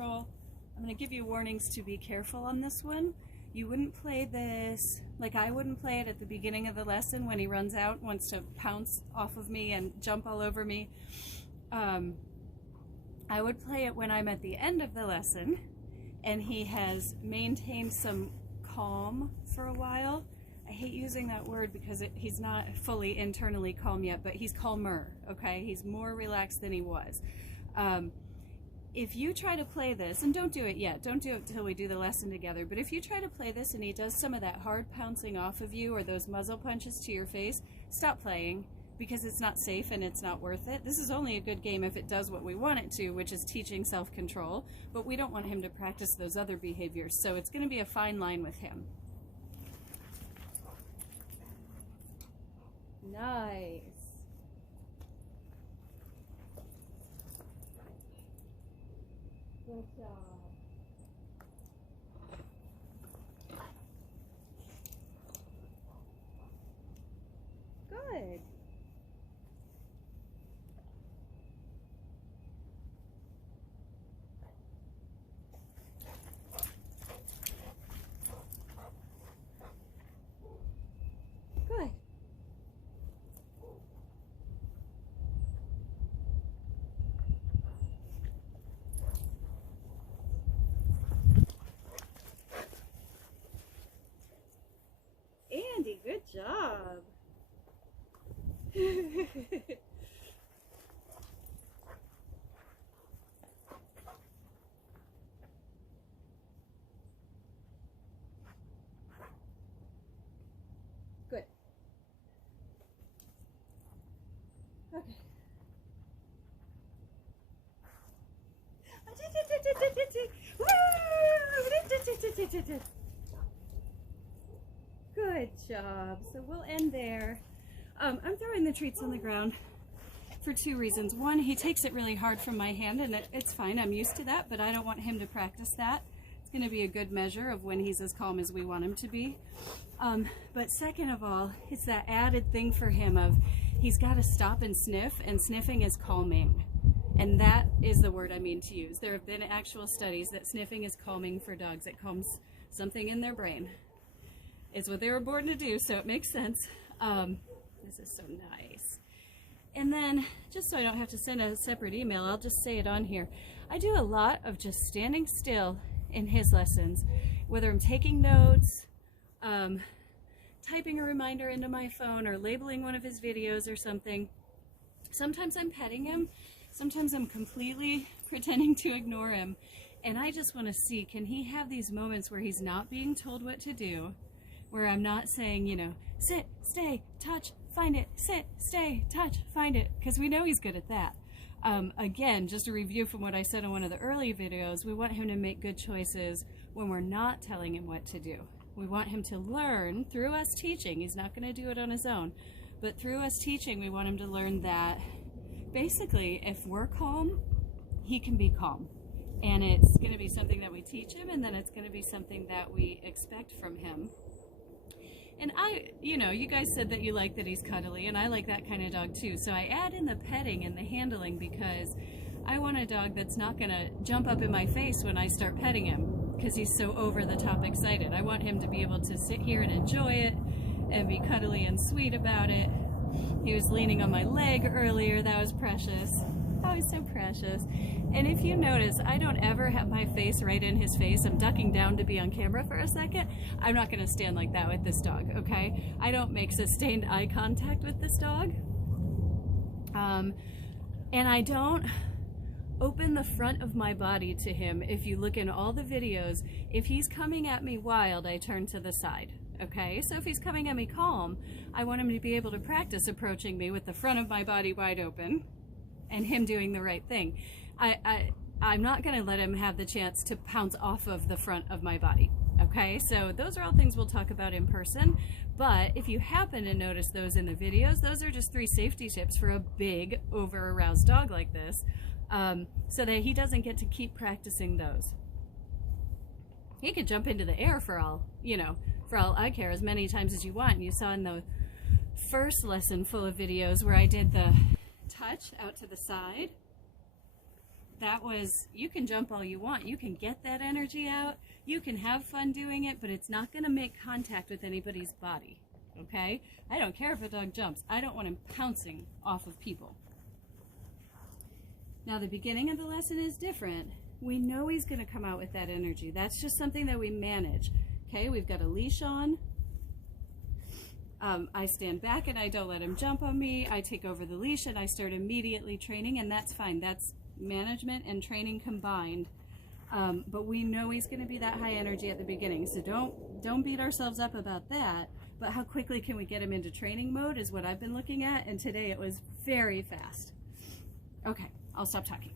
self-control. I'm going to give you warnings to be careful on this one. You wouldn't play this, like I wouldn't play it at the beginning of the lesson when he runs out, wants to pounce off of me and jump all over me. I would play it when I'm at the end of the lesson and he has maintained some calm for a while. I hate using that word because he's not fully internally calm yet, but he's calmer, okay? He's more relaxed than he was. If you try to play this, and don't do it yet, don't do it until we do the lesson together, but if you try to play this and he does some of that hard pouncing off of you or those muzzle punches to your face, stop playing because it's not safe and it's not worth it. This is only a good game if it does what we want it to, which is teaching self-control, but we don't want him to practice those other behaviors, so it's going to be a fine line with him. Nice. Good job. Good. Good. Andy, good job. Good. Okay. Good job. So we'll end there. I'm throwing the treats on the ground for two reasons. One, he takes it really hard from my hand, and it's fine. I'm used to that, but I don't want him to practice that. It's going to be a good measure of when he's as calm as we want him to be. But second of all, it's that added thing for him of he's got to stop and sniff, and sniffing is calming. And that is the word I mean to use. There have been actual studies that sniffing is calming for dogs. It calms something in their brain. It's what they were born to do, so it makes sense. This is so nice. And then, just so I don't have to send a separate email, I'll just say it on here. I do a lot of just standing still in his lessons, whether I'm taking notes, typing a reminder into my phone, or labeling one of his videos or something. Sometimes I'm petting him, sometimes I'm completely pretending to ignore him, and I just want to see, can he have these moments where he's not being told what to do, where I'm not saying, you know, sit, stay, touch, find it, sit, stay, touch, find it, because we know he's good at that. Again, just a review from what I said in one of the early videos, we want him to make good choices when we're not telling him what to do. We want him to learn through us teaching. He's not going to do it on his own, but through us teaching, we want him to learn that basically if we're calm, he can be calm. And it's going to be something that we teach him, and then it's going to be something that we expect from him. And you know, you guys said that you like that he's cuddly, and I like that kind of dog too. So I add in the petting and the handling because I want a dog that's not going to jump up in my face when I start petting him because he's so over the top excited. I want him to be able to sit here and enjoy it and be cuddly and sweet about it. He was leaning on my leg earlier. That was precious. Oh, he's so precious. And if you notice, I don't ever have my face right in his face. I'm ducking down to be on camera for a second. I'm not going to stand like that with this dog, okay? I don't make sustained eye contact with this dog. And I don't open the front of my body to him. If you look in all the videos, if he's coming at me wild, I turn to the side. Okay, so if he's coming at me calm, I want him to be able to practice approaching me with the front of my body wide open and him doing the right thing. I'm not going to let him have the chance to pounce off of the front of my body. Okay, so those are all things we'll talk about in person, but if you happen to notice those in the videos, those are just 3 safety tips for a big over-aroused dog like this, so that he doesn't get to keep practicing those. He could jump into the air for all, you know, for all I care, as many times as you want. And you saw in the first lesson full of videos where I did the touch out to the side. that was, you can jump all you want. You can get that energy out. You can have fun doing it, but it's not going to make contact with anybody's body. Okay? I don't care if a dog jumps. I don't want him pouncing off of people. Now, the beginning of the lesson is different. We know he's going to come out with that energy. That's just something that we manage. Okay? We've got a leash on. I stand back and I don't let him jump on me. I take over the leash and I start immediately training, and that's fine. That's management and training combined. But we know he's going to be that high energy at the beginning, so don't beat ourselves up about that. But how quickly can we get him into training mode is what I've been looking at, and today it was very fast. Okay, I'll stop talking.